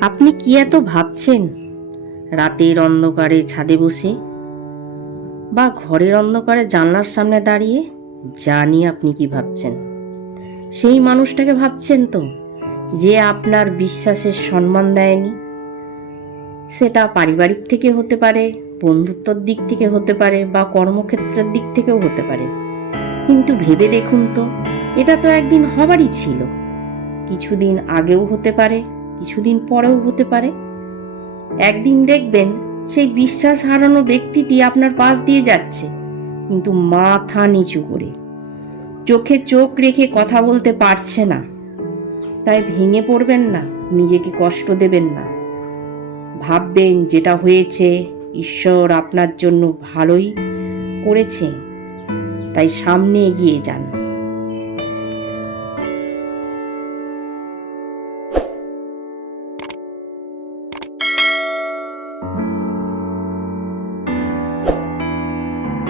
আপনি কি এত ভাবছেন রাতের অন্ধকারে ছাদে বসে বা ঘরের অন্ধকারে জানলার সামনে দাঁড়িয়ে? জানি আপনি কি ভাবছেন। সেই মানুষটাকে ভাবছেন তো, যে আপনার বিশ্বাসের সম্মান দেয়নি। সেটা পারিবারিক থেকে হতে পারে, বন্ধুত্বর দিক থেকে হতে পারে, বা কর্মক্ষেত্রের দিক থেকেও হতে পারে। কিন্তু ভেবে দেখুন তো, এটা তো একদিন হবারই ছিল। কিছুদিন আগেও হতে পারে, কিছুদিন পরেও হতে পারে। একদিন দেখবেন সেই বিশ্বাস হারানো ব্যক্তিটি আপনার পাশ দিয়ে যাচ্ছে, কিন্তু মাথা নিচু করে, চোখে চোখ রেখে কথা বলতে পারছে না। তাই ভেঙে পড়বেন না, নিজেকে কষ্ট দেবেন না। ভাববেন যেটা হয়েছে ঈশ্বর আপনার জন্য ভালোই করেছে, তাই সামনে এগিয়ে যান।